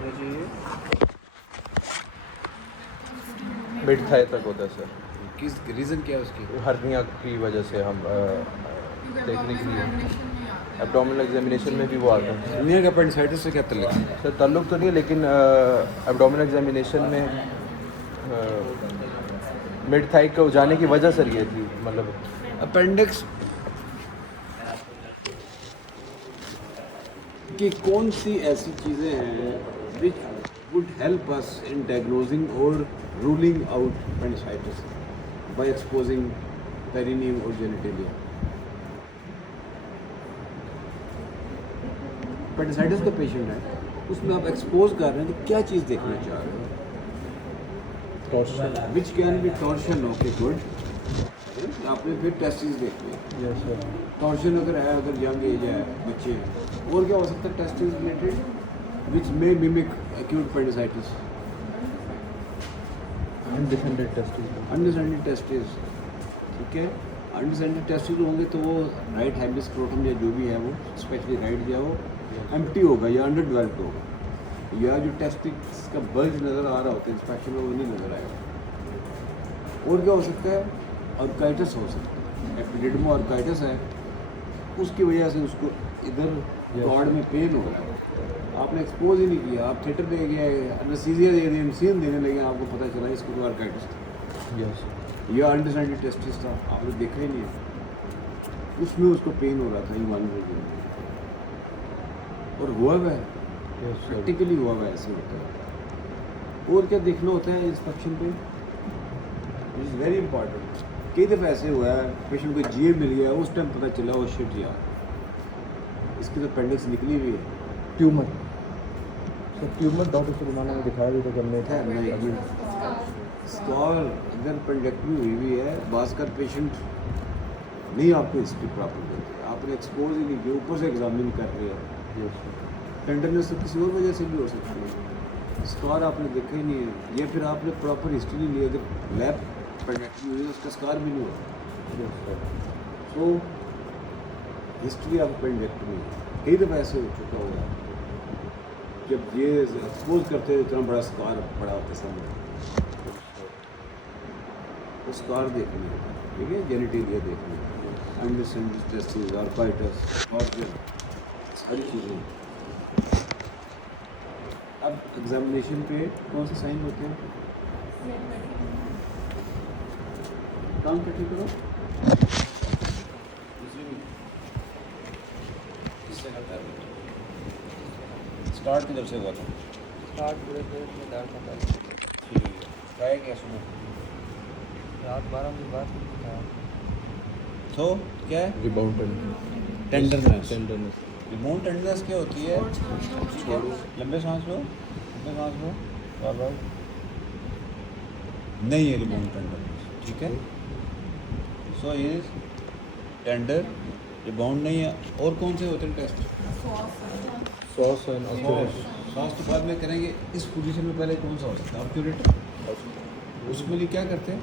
होना चाहिए? Mid Thai तक होता है सर। किस रीज़न क्या है उसकी? हर्निया की वजह से हम देखने के लिए एब्डोमिनल एग्जामिनेशन में भी वो आता है। हर्निया का अपेंडिसाइटिस से क्या ताल्लुक है? सर ताल्लुक तो नहीं है, लेकिन एब्डोमिनल एग्जामिनेशन में मिड थाई को जाने की वजह सर ये थी, मतलब अपेंडिक्स कि कौन सी ऐसी चीज़ें हैं which would help us in diagnosing और ruling out appendicitis by exposing perineum और जेनिटलिया? अपेंडिसाइटिस का पेशेंट है, उसमें आप एक्सपोज कर रहे हैं तो क्या चीज़ देखना चाह रहे हो? Which can be torsion. Okay good. आपने फिर टेस्टिस देखने, यस सर। टॉर्शन अगर है, अगर यंग एज है, बच्चे हैं, और क्या हो सकता है testis related which may mimic acute appendicitis? Undescended testis. Undescended testis, ठीक है। अनडिसेंडेड टेस्टिस होंगे तो वो राइट हेमिस स्क्रोटम या जो भी है वो स्पेशली राइट या वो एम्प्टी होगा या अंडर डेवलप्ड होगा, या जो टेस्टिस का बल्ज नज़र आ रहा होता है इंस्पेक्शन में वो नहीं नज़र आएगा। और क्या हो सकता है? ऑर्काइटिस हो सकता है, एपिडिडमो ऑर्काइटिस है, उसकी वजह से उसको इधर गॉड में पेन हो रहा है। आपने एक्सपोज ही नहीं किया, आप थिएटर दे गए, एनेस्थीसिया दे दिया, इंसीन देने लगे, आपको पता चला इसको तो ऑर्काइटिस था यस। या अनडिसेंडेड टेस्टिस था, आपने देखा ही नहीं है, उसमें उसको पेन हो रहा था इन्वाल्व और हुआ हुआ है, प्रैक्टिकली हुआ हुआ है, ऐसे होता है। और क्या देखना होता है इंस्पेक्शन पे? It is very important. कई दफ़ा ऐसे हुआ है पेशेंट को जीए मिल गया, उस टाइम पता चला वो शिट यार इसकी तो अपेंडिक्स निकली हुई है। ट्यूमर सर, ट्यूमर डॉक्टर सुलेमाना ने दिखाया भी था जब मैं था। नहीं, अभी स्कॉर अगर अपेंडेक्टमी हुई हुई है, बास कर पेशेंट नहीं आपको हिस्ट्री प्रॉपर देते, आपने एक्सपोज ही नहीं किया, ऊपर से एग्जामिन कर रहे हैं। Yes sir. टेंडरनेस तो किसी और वजह से भी हो सकती है, स्कार आपने देखा ही नहीं है, या फिर आपने प्रॉपर हिस्ट्री नहीं ली, अगर लैब अपेंडेक्टमी हुई है उसका स्कार भी नहीं हुआ। Yes sir. So history of appendectomy कई दफ़ा ऐसे हो चुका हुआ है, जब ये एक्सपोज करते हैं इतना बड़ा स्कार पड़ा होता है सामने, तो स्कार देखने, ठीक है, जेनिटलिया देखने, अनडिसेंडेड टेस्टिस, ऑर्काइटिस, टॉर्शन, सारी चीज़ें। अब एग्जामिनेशन पे कौन से साइन होते हैं? काम इकट्ठी करो। स्टार्ट किधर से हुआ था? स्टार्ट पूरे पेट में दर्द था। ठीक है, क्या क्या सुनो? रात 12 बजे बाद था। तो क्या है? Rebound tenderness. Tenderness. Remote tenderness क्या होती है? लंबे सांस लो, लंबे सांस लो, बाबा नहीं है रिमोट टेंडरनेस, ठीक है। सो इज टेंडर, रिबाउंड नहीं है। और कौन से होते हैं टेस्ट? सॉस एंड सॉस तो बाद में करेंगे, इस पोजीशन में पहले कौन सा हो सकता है? ऑब्ट्यूरेटर। उसमें लिए क्या करते हैं?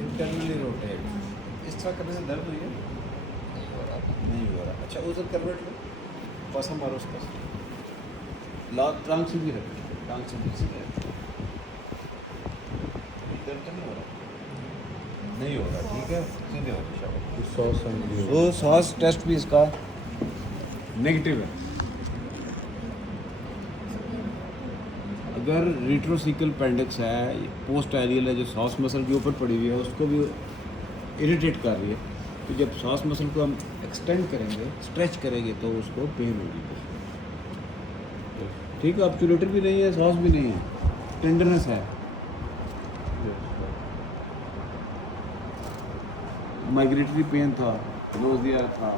Internally rotate. इस तरह करने से दर्द हुई है? नहीं हो रहा। अच्छा, उधर करवट लो, पासा मारो उसका, लात टांग सीधी रखो, टांग सीधी सीधे रखो। दर्द तो नहीं हो रहा? नहीं हो रहा, ठीक है, सीधे हो जाओ। सॉस एंड तो सॉस टेस्ट भी इसका नेगेटिव है। अगर रिट्रोसिकल पेंडिक्स है, पोस्ट एरियल है, जो सॉस मसल के ऊपर पड़ी हुई है, उसको भी इरिटेट कर रही है, तो जब सॉस मसल को हम एक्सटेंड करेंगे, स्ट्रेच करेंगे, तो उसको पेन होगी। ठीक है, ऑब्ट्यूरेटर भी नहीं है, सॉस भी नहीं है, टेंडरनेस है। माइग्रेटरी पेन था, नोजिया था,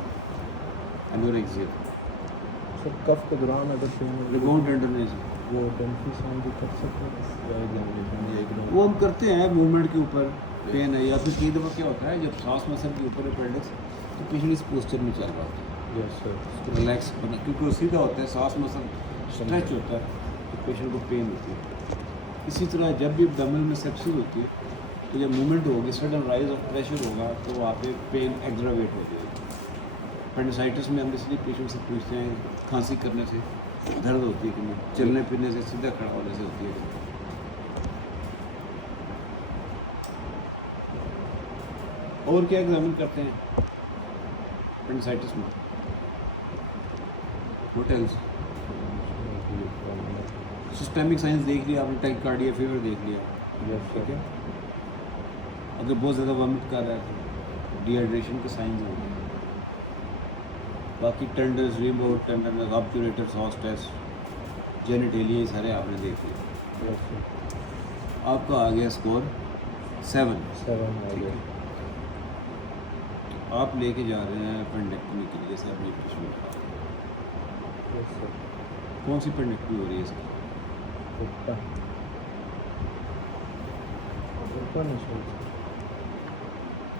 एनोरेक्सिया, सर कफ के दौरान अगर रिबाउंड टेंडरनेस, वो टेंसी साउंड भी कर सकते हैं या एग्जामिनेशन या एकदम वो हम करते हैं मूवमेंट के ऊपर पेन है, या फिर कई दफ़ा क्या होता है जब सांस मसल के ऊपर अपेंडिक्स, तो पेशेंट इस पोस्चर में चल रहा होता है, यस सर। उसको रिलैक्स बना, क्योंकि वो सीधा होता है, सांस मसल स्ट्रेच होता है, तो पेशेंट को पेन होती है। इसी तरह जब भी एब्डोमेन में सेप्सिस होती है, तो जब मूवमेंट होगी, सडन राइज ऑफ प्रेशर होगा, तो वहाँ पे पेन एग्रावेट हो जाएगी। अपेंडिसाइटिस में हम इसलिए पेशेंट से पूछते हैं खांसी करने से दर्द होती है कि नहीं, चलने फिरने से, सीधा खड़ा होने से होती है कि नहीं? और क्या एग्जामिन करते हैं अपेंडिसाइटिस में? होटल्स, सिस्टेमिक साइंस देख लिया आपने, टाइकार्डिया फीवर देख लिया, ठीक है। अगर बहुत ज़्यादा वॉमिट कर रहा है तो डिहाइड्रेशन के साइंस होंगे। बाकी tenderness, remote tenderness, obturators, psoas test, genitalia, ये सारे आपने देख लिए। आपका आ गया स्कोर 7। ठीक है। आप लेके जा रहे हैं पेंडेक्टमी के लिए सर अपनी कश्मीर का। कौन सी पेंडेक्टमी हो रही है इसकी?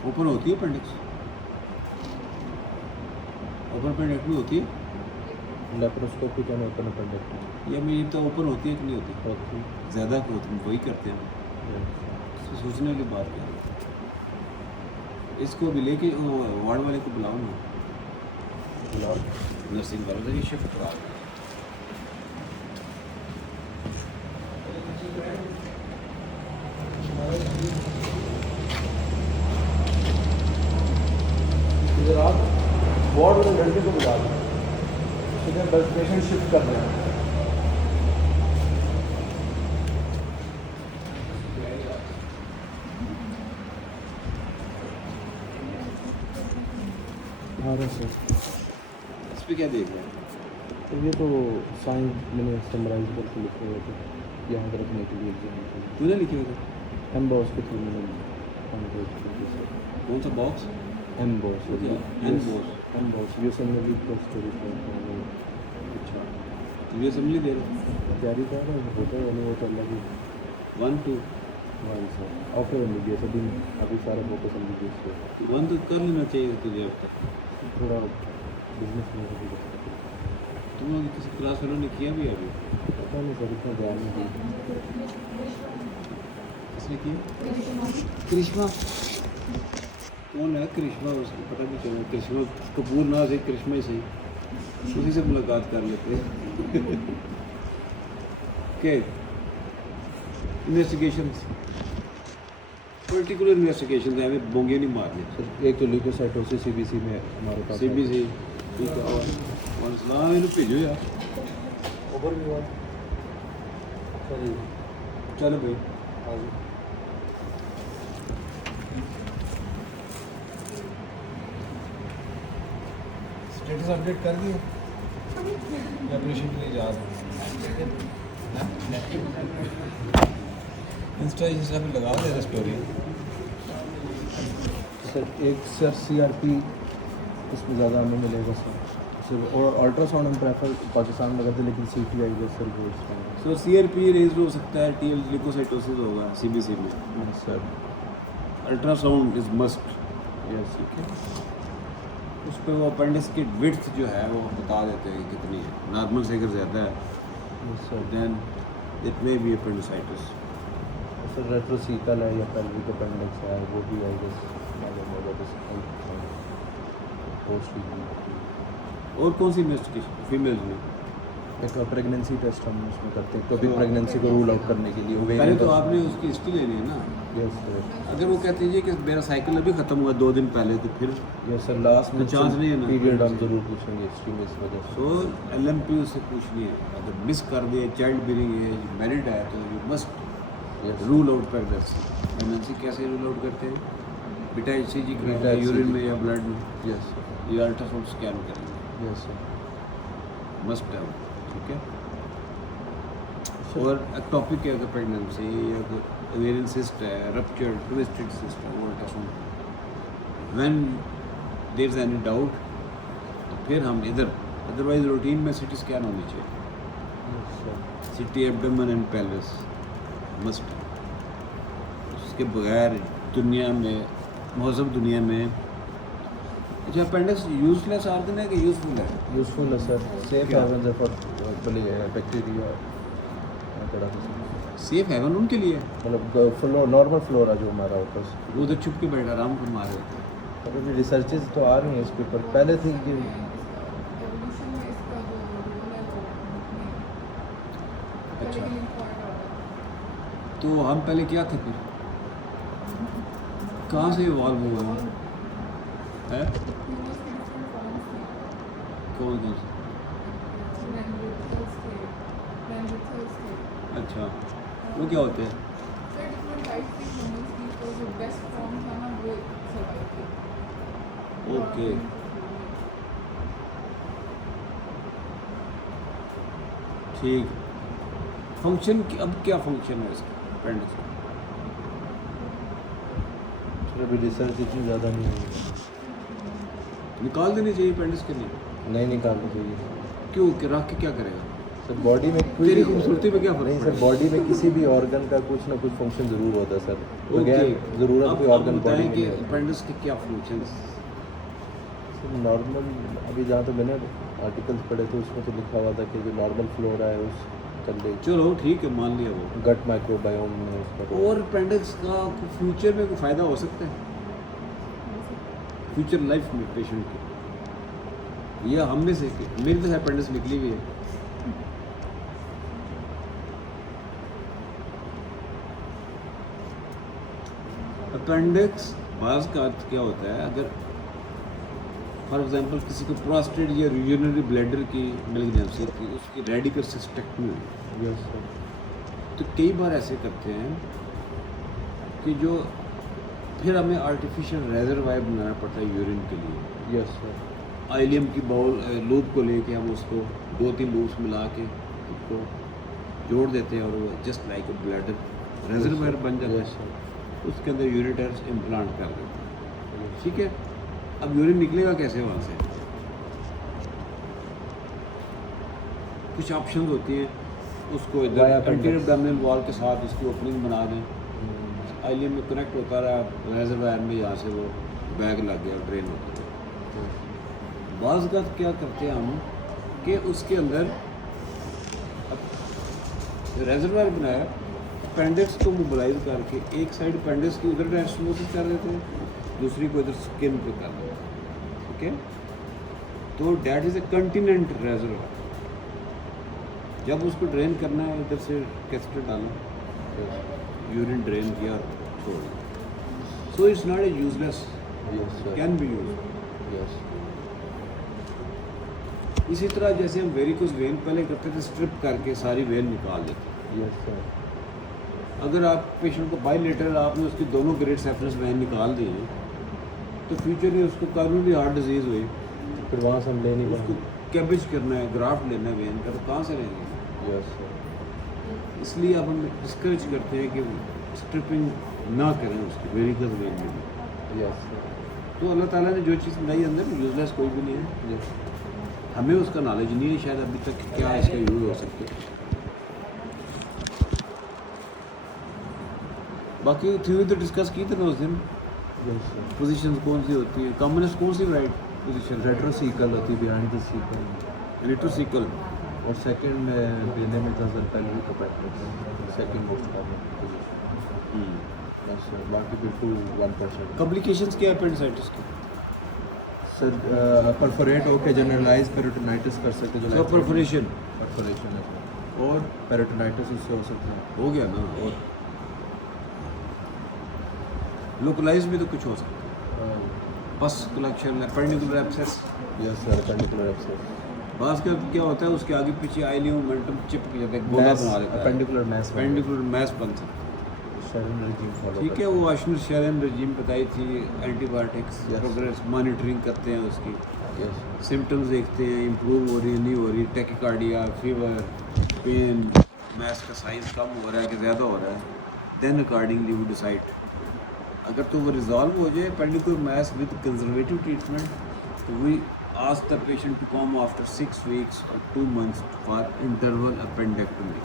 ओपन होती है अपेंडिक्स? ओपन पेंडेक्टमी होती है लेप्रोस्कोपी का ओपन अपेंडिक्स या मेरी तो ओपन होती है कि नहीं होती? ज़्यादा होती है, वही करते हैं। तो सोचने की बात क्या है, इसको भी लेके वार्ड वाले को बुलाओ ना, नर्सिंग वाले को, ये शिफ्ट करा दो। इधर आप वार्ड वाले लड़के को बुला दो, इधर बस पेशेंट शिफ्ट कर रहे हैं। हाँ सर, इस पर क्या देख रहे हैं? तो ये तो साइंस मैंने समराइज करके लिखे हुए थे यहाँ पर रखने के लिए एग्जाम के लिए। तूने लिखे हुए थे? एम बॉस के थ्रू मैंने कौन सा box? M boss M boss. M boss ये समझ स्टोरी अच्छा, तो ये असेंबली दे रहे तैयारी कर रहे हैं, होता है यानी वो चल रहा है 1 2 one sir offer M B B S अभी सारा focus M B B S पे 1 तो कर लेना चाहिए तुझे अब तक। थोड़ा बिजनेस में तुम लोग किसी क्लास फेलो ने किया भी अभी? पता नहीं सर इतना ध्यान नहीं दिया। किसने किया? करिश्मा। कौन है करिश्मा? उसको पता भी चला, करिश्मा कपूर ना से करिश्मा ही सही, उसी से मुलाकात कर लेते हैं। के इन्वेस्टिगेशन, पर्टिकुलर इन्वेस्टिगेशन है, हमें बोंगे नहीं मारने। सर एक तो ल्यूकोसाइटोसिस सीबीसी में हमारे पास सीबीसी ठीक है। और सलाम इन्हें भेजो यार। ओवर भी हुआ सर चलो भाई, हाँ जी स्टेटस अपडेट कर दिए ऑपरेशन के लिए जा रहे इंस्टा पे लगा दे स्टोरी। सर एक सर CRP इसमें ज़्यादा हमें मिलेगा सर और अल्ट्रासाउंड हम प्रेफर पाकिस्तान में करते लेकिन CT आई है सर वो सो CRP रेज हो सकता है, TL ल्यूकोसाइटोसिस होगा CBC में। Sir ultrasound is must. Yes ठीक है, उस पर वो अपेंडिक्स की विड्थ जो है वो बता देते हैं कि कितनी है। नॉर्मल से अगर ज़्यादा है sir then it may be appendicitis. Sir retrocecal है या पेल्विक अपेंडिक्स है वो भी आई गेस मालूम होगा और कौन सी इन्वेस्टिगेशन फीमेल्स में? एक प्रेगनेंसी टेस्ट हम उसमें करते हैं कभी प्रेगनेंसी को रूल आउट करने के लिए पहले तो आपने उसकी हिस्ट्री लेनी है ना। यस सर अगर वो कहते हैं कि मेरा साइकिल अभी ख़त्म हुआ 2 दिन पहले, तो फिर यस सर लास्ट में चांस नहीं है ना। पीरियड हम जरूर पूछेंगे हिस्ट्री में इस वजह से। सो LMP उससे पूछनी है। अगर मिस कर दिए, चाइल्ड बीरिंग एज मैरिड है तो you must yes rule out pregnancy. कैसे रूल आउट करते हैं? बीटा HCG कराएंगे यूरिन में या ब्लड में, यस या अल्ट्रासाउंड स्कैन करेंगे, यस सर मस्ट है। ठीक है, और टॉपिक है अगर प्रेगनेंसी या ओवेरियन सिस्ट है, रप्चर्ड ट्विस्टेड सिस्ट है, वो ultrasound. When there is any doubt तो फिर हम इधर, अदरवाइज रूटीन में CT स्कैन होनी चाहिए। CT abdomen and pelvis must. उसके बगैर दुनिया में, मौजूद दुनिया में, अच्छा अपेंडिक्स यूजलेस ऑर्गन है कि यूजफुल है? यूजफुल है सर, सेफ क्या? हेवन है फॉर बैक्टीरिया सेफ हेवन उनके लिए है। मतलब नॉर्मल फ्लोरा जो हमारा होता है वो उधर छुप के बैठा आराम फरमा रहे होते हैं। अभी रिसर्चेज तो आ रही हैं इस पेपर। पहले थी कि अच्छा। के lymphoid organ। तो हम पहले क्या थे फिर? कहाँ से इवॉल्व हुआ है? Tumors के different forms थे। कौन कौन से? Neanderthals थे, Neanderthals थे। अच्छा, वो क्या होते हैं? Sir, different types की humans की, तो जो best form था ना वो survive किया। ओके, ठीक। फंक्शन अब क्या फंक्शन है इसका अपेंडिक्स का? सर अभी रिसर्च इतनी ज़्यादा नहीं हुई है। निकाल देनी चाहिए अपेंडिक्स के लिए। नहीं निकालनी चाहिए क्यों कि रख के क्या करेगा? सर। बॉडी में कोई तेरी खूबसूरती में क्या फर्क नहीं सर, पड़ेगा? बॉडी में किसी भी ऑर्गन का कुछ ना कुछ फंक्शन ज़रूर होता है सर। बगैर ज़रूरत अब कोई ऑर्गन बॉडी बताएं में कि नहीं होता। अपेंडिक्स के क्या फंक्शंस? सर नॉर्मल अभी जहाँ तक मैंने आर्टिकल्स पढ़े थे उसमें तो लिखा हुआ था कि जो नॉर्मल फ्लोरा है उस कर ले चलो ठीक है, मान लिया वो। गट माइक्रोबायोम में उसका और अपेंडिक्स का फ्यूचर में कोई फ़ायदा हो सकता है फ्यूचर लाइफ में पेशेंट की? या हम में से मेरी तो अपेंडिक्स निकली हुई है। अपेंडिक्स बाज का अर्थ क्या होता है? अगर फॉर एग्जांपल किसी को प्रोस्टेट या यूरिनरी ब्लैडर की मेलिग्नेंसी की उसकी रेडिकल सिस्टेक्टमी हुई, यस सर। तो कई बार ऐसे करते हैं कि जो फिर हमें आर्टिफिशियल रेजरवायर बनाना पड़ता है यूरिन के लिए। Yes sir. आइलियम की बाउल लूप को लेके हम उसको 2-3 लूप्स मिला के उसको जोड़ देते हैं और वो just like a bladder reservoir बन जाता यस है। सर। उसके अंदर यूरिटर्स इम्प्लांट कर देते हैं, ठीक है। अब यूरिन निकलेगा कैसे वहाँ से? कुछ ऑप्शंस होती हैं, उसको इधर Via appendix। Anterior abdominal wall के साथ इसकी ओपनिंग बना दें, आइलियम में कनेक्ट होता रहा रेजरवायर में, यहाँ से वो बैग लग गया ड्रेन होता है। बाज़ का क्या करते हैं हम कि उसके अंदर रेजरवायर बनाया, अपेंडिक्स को मोबिलाइज करके एक साइड अपेंडिक्स की उधर डायस्मोसिस कर देते हैं, दूसरी को इधर स्किन पे कर देते हैं, ठीक है। तो that is a continent reservoir. जब उसको ड्रेन करना है इधर से कैसेटर डालना, यूरिन ड्रेन किया छोड़ दिया। So it's not a useless, yes sir. Can be use. Yes. इसी तरह जैसे हम वेरिकोस वेन पहले करते थे, स्ट्रिप करके सारी वेन निकाल देते। Yes sir. अगर आप पेशेंट को बाईलेटरल आपने उसकी दोनों ग्रेड सेफरस वैन निकाल दी है तो फ्यूचर में उसको कभी हार्ट डिजीज़ हुई, फिर वहाँ से हम ले नहीं उसको पाएंगे। कैबेज करना है, ग्राफ्ट लेना है वेन का, तो कहाँ से लेंगे? Yes sir. इसलिए अब हम डिस्करेज करते हैं कि स्ट्रिपिंग ना करें उसकी वेरिकोस वेन में भी। Yes sir. तो अल्लाह ताला ने जो चीज़ बनाई अंदर यूजलेस कोई भी नहीं है। यस। हमें उसका नॉलेज नहीं है शायद अभी तक कि क्या इसका यूज़ हो सकता है। बाकी थ्योरी तो डिस्कस की थी ना उस दिन। Yes sir. पोजीशन कौन सी होती है, कॉमनेस्ट कौन सी राइट पोजीशन? रेट्रोसीकल होती है बिहाइंड द सीकल, रेट्रोसिकल। और सेकंड में देने में था sir pelvic appendix, second most common position. Yes sir. बाकी बिल्कुल 1%। कॉम्प्लिकेशंस क्या है अपेंडिसाइटिस की? सर परफोरेट होकर जनरलाइज पेरिटोनाइटिस कर सकते जो सब परफोरेशन परफोरेशन है और पेरिटोनाइटिस उससे हो सकता है। हो गया ना। और लोकलाइज भी तो कुछ हो सकता है, बस collection appendicular abscess. Yes sir. Appendicular abscess, बास का क्या होता है उसके आगे पीछे आइलियम मोमेंटम चिपक जाता है, गोला बना देता है, अपेंडिकुलर मैस, अपेंडिकुलर मैस बन सकता है। शेरन रेजिम फॉलो ठीक है, वो आशनुर शेरन रजीम बताई थी, एंटीबायोटिक्स Yes. प्रोग्रेस मॉनिटरिंग करते हैं उसकी, यस सिम्टम्स देखते हैं, इम्प्रूव हो रही है नहीं हो रही, टैकिकार्डिया, फीवर, पेन, मैस का साइज कम हो रहा है कि ज़्यादा हो रहा है, देन अकॉर्डिंगली वी डिसाइड। अगर तो वो रिजॉल्व हो जाए appendicular mass with conservative treatment, तो we ask the patient to come after 6 weeks और 2 मंथ्स फॉर इंटरवल अपेंडेक्टमी।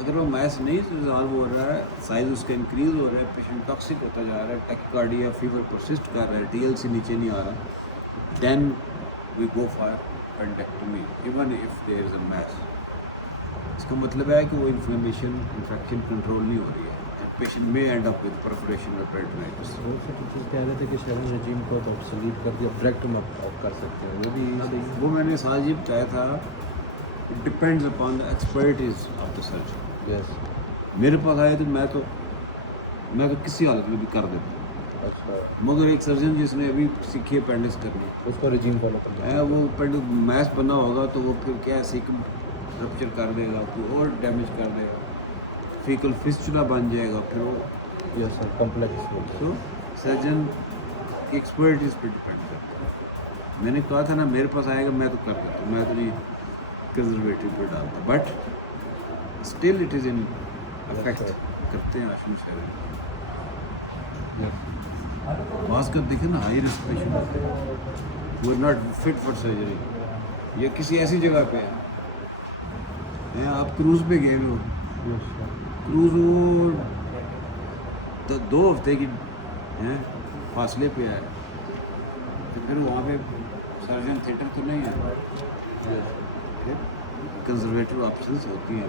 अगर वो मैस नहीं रिजॉल्व हो रहा है, साइज उसका इंक्रीज हो रहा है, पेशेंट टॉक्सिक होता जा रहा है, टैकिकार्डिया फीवर परसिस्ट कर रहा है, TLC नीचे नहीं आ रहा, then we go for appendectomy even if there is a mass. इसका मतलब है कि वो इन्फ्लेमेशन इन्फेक्शन कंट्रोल नहीं हो रही है, पेशेंट में एंड अप विद परफोरेशन और पेरिटोनाइटिस। वो सब कुछ कह रहे थे कि शेरन रेजिम को तो ऑब्सोल्यूट कर दिया, डायरेक्ट में आप कर सकते हैं, वो भी सही है। वो मैंने साजिब बताया था it depends upon the expertise of the surgeon. Yes. मेरे पास आए तो मैं तो किसी हालत में भी कर देता हूँ, अच्छा, मगर एक सर्जन जिसने अभी सीखी है अपेंडिक्स करनी उसका रिजीम फॉलो करना है, वो अपेंडिक्स मैस बना होगा तो वो फिर क्या सीकम रप्चर कर देगा, कोई और डैमेज कर देगा, फीकल फिस्टुला बन जाएगा, फिर वो यस सर, कॉम्प्लेक्स तो सर्जन की एक्सपर्टीज पे डिपेंड करता है। मैंने कहा था ना मेरे पास आएगा मैं तो कर देता हूँ, मैं तो नहीं कंजर्वेटिव पे डालता, but still it is in affect करते हैं आशमी शरीर। बास का देखे ना हाई रिस्क पेशेंट वो नॉट फिट फॉर सर्जरी, ये किसी ऐसी जगह पे है आप क्रूज़ पे गए हुए हो, क्रूज़ वो तो 2 हफ्ते की हैं फासले पे है, तो फिर वहाँ पे सर्जन थिएटर तो नहीं है, फिर कंजर्वेटिव ऑप्शंस होती हैं।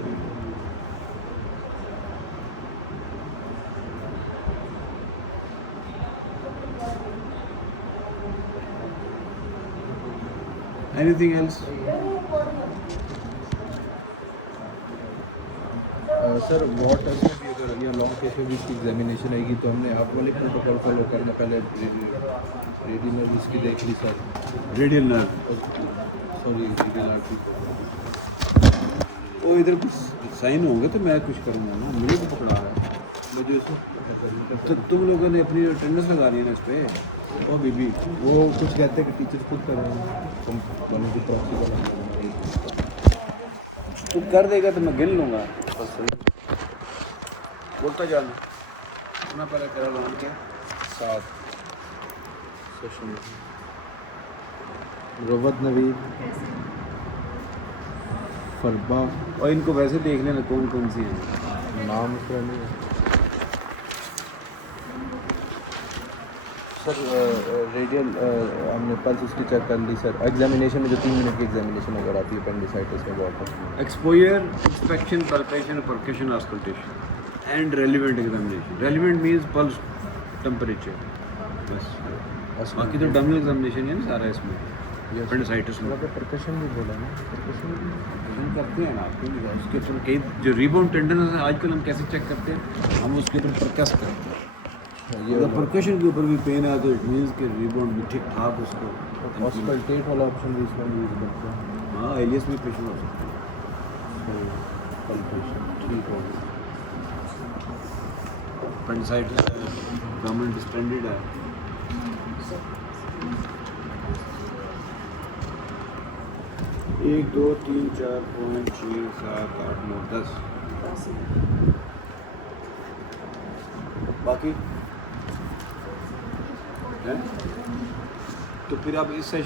Anything else? सर वॉट ऐसे भी अगर या लॉन्ग केस में भी इसकी एग्जामिनेशन आएगी तो हमने आप वाले प्रोटोकॉल फॉलो करना, पहले रेडी में इसकी देख ली sir, radial nerve sorry radial artery वो इधर कुछ साइन होंगे तो मैं कुछ करूँगा ना, मुझे तो पकड़ा है। मुझे उसको तो तुम लोगों ने अपनी अटेंडेंस लगा दी है ना इस पर, ओ बीबी वो कुछ कहते हैं कि टीचर्स खुद कर रहे हैं, तुम बने की प्रॉक्सी बनाना। तू कर देगा तो मैं गिन लूँगा, बोलता जाना अपना पहले तेरा लोन क्या 7 सेशन रोबत नवीद फरबा, और इनको वैसे देख लेना कौन कौन सी हैं। नाम इसका नहीं है सर। रेडियल हमने पल्स उसकी चेक कर ली सर, एग्जामिनेशन में जो 3 मिनट की एग्जामिनेशन अगर आती है अपेंडिसाइटिस में बहुत exposure, inspection, palpation, percussion, auscultation and relevant examination. Relevant means pulse temperature, बस बाकी तो डमी एग्जामिनेशन है ना सारा इसमें अपेंडिसाइटिस में। परकशन भी बोला ना, परकशन हम करते हैं ना आपको नहीं, उसके ऊपर कई जो रिबाउंड टेंडनस है आजकल हम कैसे चेक करते हैं, हम उसके ऊपर परकस करते हैं। अगर परकशन के ऊपर भी पेन है तो इट मीन्स कि रिबाउंड भी ठीक ठाक उसको ऑस्कल्टेट वाला ऑप्शन भी इसमें यूज करते हैं। हाँ एलियस में पेशेंट हो सकता है। पल्पेशन ठीक हो गया। अपेंडिसाइटिस गवर्नमेंट स्टैंडर्ड है। एक 2 3 4 5 6 7 8 9 10 बाकी है। तो फिर आप इस सेशन